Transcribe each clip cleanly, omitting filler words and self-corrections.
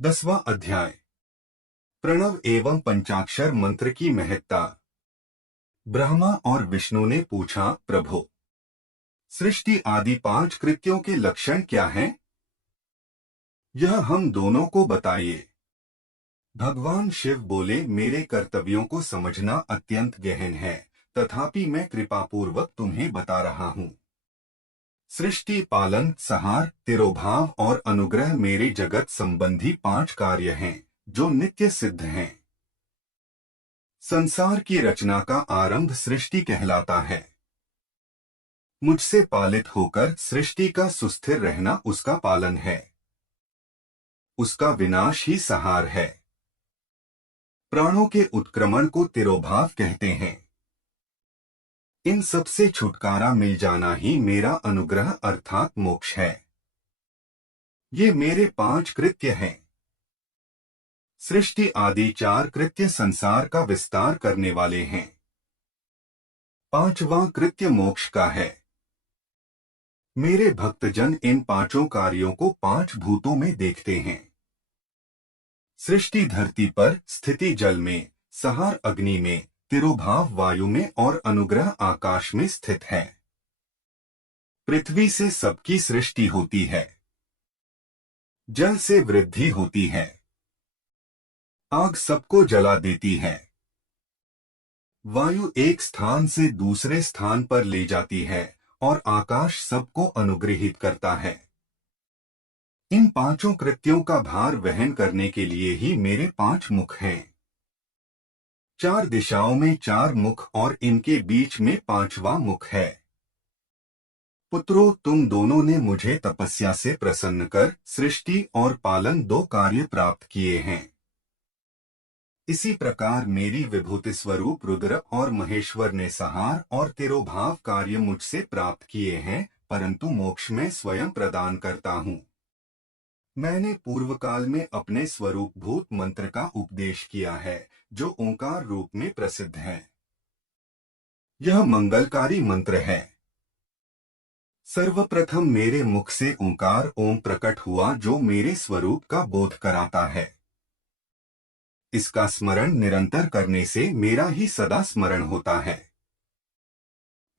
10वां अध्याय। प्रणव एवं पंचाक्षर मंत्र की महत्ता। ब्रह्मा और विष्णु ने पूछा, प्रभु, सृष्टि आदि 5 कृत्यों के लक्षण क्या हैं? यह हम दोनों को बताइए। भगवान शिव बोले, मेरे कर्तव्यों को समझना अत्यंत गहन है, तथापि मैं कृपापूर्वक तुम्हें बता रहा हूँ। सृष्टि, पालन, संहार, तिरोभाव और अनुग्रह मेरे जगत संबंधी 5 कार्य हैं, जो नित्य सिद्ध हैं। संसार की रचना का आरंभ सृष्टि कहलाता है। मुझसे पालित होकर सृष्टि का सुस्थिर रहना उसका पालन है। उसका विनाश ही संहार है। प्राणों के उत्क्रमण को तिरोभाव कहते हैं। इन सब से छुटकारा मिल जाना ही मेरा अनुग्रह अर्थात मोक्ष है। ये मेरे 5 कृत्य हैं। सृष्टि आदि 4 कृत्य संसार का विस्तार करने वाले हैं। 5वां कृत्य मोक्ष का है। मेरे भक्तजन इन 5 कार्यों को 5 भूतों में देखते हैं। सृष्टि धरती पर, स्थिति जल में, संहार अग्नि में, तिरोभाव वायु में और अनुग्रह आकाश में स्थित है। पृथ्वी से सबकी सृष्टि होती है। जल से वृद्धि होती है। आग सबको जला देती है। वायु एक स्थान से दूसरे स्थान पर ले जाती है और आकाश सबको अनुग्रहित करता है। इन 5 कृत्यों का भार वहन करने के लिए ही मेरे 5 मुख हैं। 4 दिशाओं में 4 मुख और इनके बीच में 5वां मुख है। पुत्रों, तुम दोनों ने मुझे तपस्या से प्रसन्न कर सृष्टि और पालन 2 कार्य प्राप्त किए हैं। इसी प्रकार मेरी विभूति स्वरूप रुद्र और महेश्वर ने संहार और तिरोभाव कार्य मुझसे प्राप्त किए हैं, परंतु मोक्ष में स्वयं प्रदान करता हूँ। मैंने पूर्व काल में अपने स्वरूप भूत मंत्र का उपदेश किया है, जो ओंकार रूप में प्रसिद्ध है। यह मंगलकारी मंत्र है। सर्वप्रथम मेरे मुख से ओंकार ओम प्रकट हुआ, जो मेरे स्वरूप का बोध कराता है। इसका स्मरण निरंतर करने से मेरा ही सदा स्मरण होता है।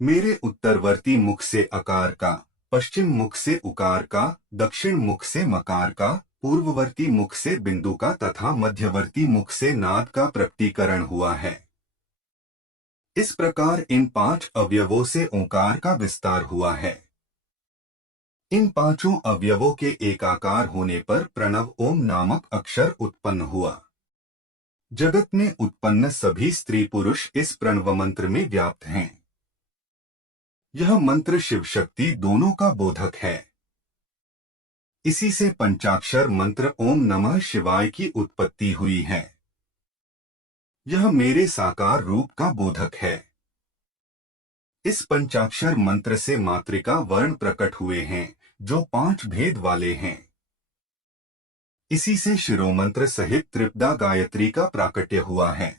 मेरे उत्तरवर्ती मुख से अकार का, पश्चिम मुख से उकार का, दक्षिण मुख से मकार का, पूर्ववर्ती मुख से बिंदु का तथा मध्यवर्ती मुख से नाद का प्रकटीकरण हुआ है। इस प्रकार इन 5 अवयवों से ओंकार का विस्तार हुआ है। इन 5 अवयवों के एकाकार होने पर प्रणव ओम नामक अक्षर उत्पन्न हुआ। जगत में उत्पन्न सभी स्त्री पुरुष इस प्रणव मंत्र में व्याप्त हैं। यह मंत्र शिव शक्ति दोनों का बोधक है। इसी से पंचाक्षर मंत्र ओम नमः शिवाय की उत्पत्ति हुई है। यह मेरे साकार रूप का बोधक है। इस पंचाक्षर मंत्र से मातृका वर्ण प्रकट हुए हैं, जो 5 भेद वाले हैं। इसी से शिरोमंत्र सहित त्रिपदा गायत्री का प्राकट्य हुआ है।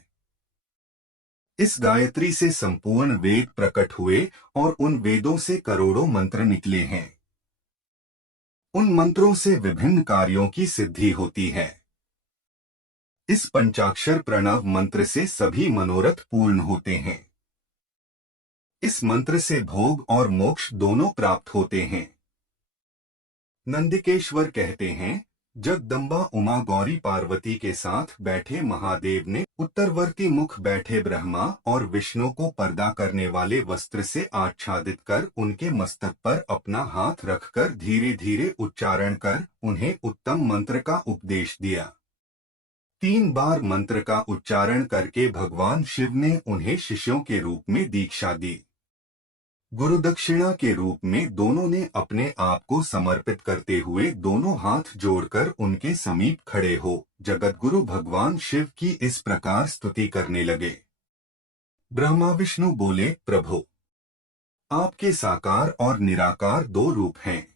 इस गायत्री से संपूर्ण वेद प्रकट हुए और उन वेदों से करोड़ों मंत्र निकले हैं। उन मंत्रों से विभिन्न कार्यों की सिद्धि होती है। इस पंचाक्षर प्रणव मंत्र से सभी मनोरथ पूर्ण होते हैं। इस मंत्र से भोग और मोक्ष दोनों प्राप्त होते हैं। नंदिकेश्वर कहते हैं, जगदम्बा उमा गौरी पार्वती के साथ बैठे महादेव ने उत्तरवर्ती मुख बैठे ब्रह्मा और विष्णु को पर्दा करने वाले वस्त्र से आच्छादित कर उनके मस्तक पर अपना हाथ रखकर धीरे धीरे उच्चारण कर उन्हें उत्तम मंत्र का उपदेश दिया। 3 बार मंत्र का उच्चारण करके भगवान शिव ने उन्हें शिष्यों के रूप में दीक्षा दी। गुरुदक्षिणा के रूप में दोनों ने अपने आप को समर्पित करते हुए दोनों हाथ जोड़कर उनके समीप खड़े हो जगतगुरु भगवान शिव की इस प्रकार स्तुति करने लगे। ब्रह्मा विष्णु बोले, प्रभु, आपके साकार और निराकार 2 रूप हैं।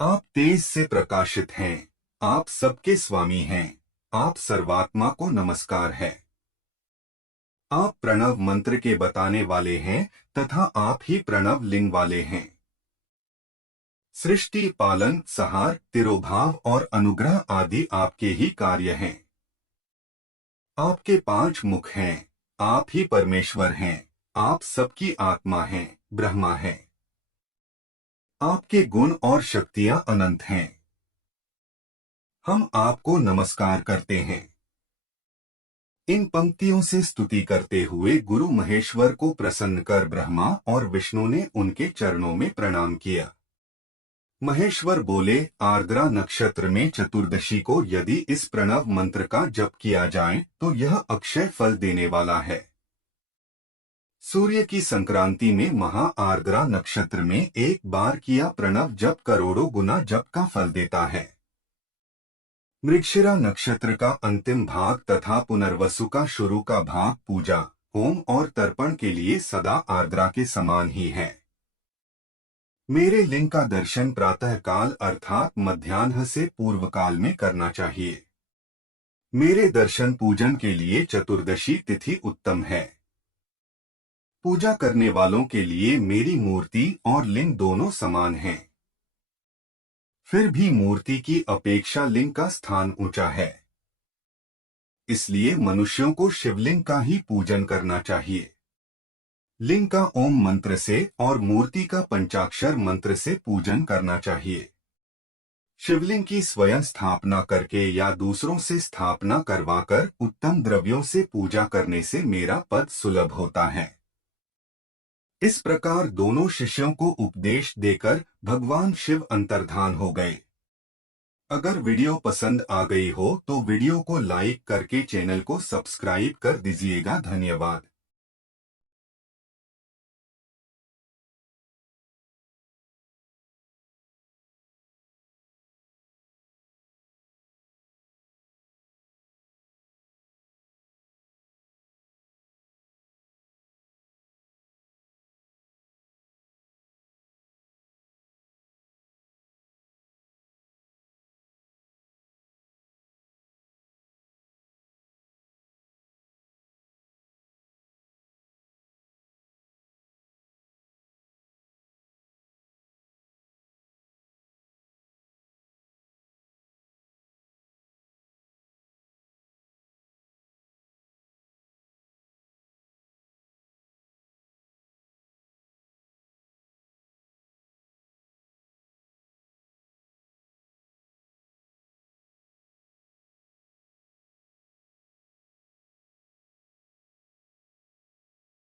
आप तेज से प्रकाशित हैं। आप सबके स्वामी हैं। आप सर्वात्मा को नमस्कार है। आप प्रणव मंत्र के बताने वाले हैं तथा आप ही प्रणव लिंग वाले हैं। सृष्टि, पालन, सहार, तिरोभाव और अनुग्रह आदि आपके ही कार्य हैं। आपके 5 मुख हैं। आप ही परमेश्वर हैं। आप सबकी आत्मा हैं, ब्रह्मा हैं। आपके गुण और शक्तियां अनंत हैं। हम आपको नमस्कार करते हैं। इन पंक्तियों से स्तुति करते हुए गुरु महेश्वर को प्रसन्न कर ब्रह्मा और विष्णु ने उनके चरणों में प्रणाम किया। महेश्वर बोले, आर्द्रा नक्षत्र में चतुर्दशी को यदि इस प्रणव मंत्र का जप किया जाए तो यह अक्षय फल देने वाला है। सूर्य की संक्रांति में महा आर्द्रा नक्षत्र में एक बार किया प्रणव जप करोड़ों गुना जप का फल देता है। मृगशिरा नक्षत्र का अंतिम भाग तथा पुनर्वसु का शुरू का भाग पूजा, होम और तर्पण के लिए सदा आर्द्रा के समान ही है। मेरे लिंग का दर्शन प्रातः काल अर्थात मध्याह्न से पूर्व काल में करना चाहिए। मेरे दर्शन पूजन के लिए चतुर्दशी तिथि उत्तम है। पूजा करने वालों के लिए मेरी मूर्ति और लिंग दोनों समान हैं। फिर भी मूर्ति की अपेक्षा लिंग का स्थान ऊंचा है। इसलिए मनुष्यों को शिवलिंग का ही पूजन करना चाहिए। लिंग का ओम मंत्र से और मूर्ति का पंचाक्षर मंत्र से पूजन करना चाहिए। शिवलिंग की स्वयं स्थापना करके या दूसरों से स्थापना करवाकर उत्तम द्रव्यों से पूजा करने से मेरा पद सुलभ होता है। इस प्रकार दोनों शिष्यों को उपदेश देकर भगवान शिव अंतर्धान हो गए। अगर वीडियो पसंद आ गई हो तो वीडियो को लाइक करके चैनल को सब्सक्राइब कर दीजिएगा। धन्यवाद।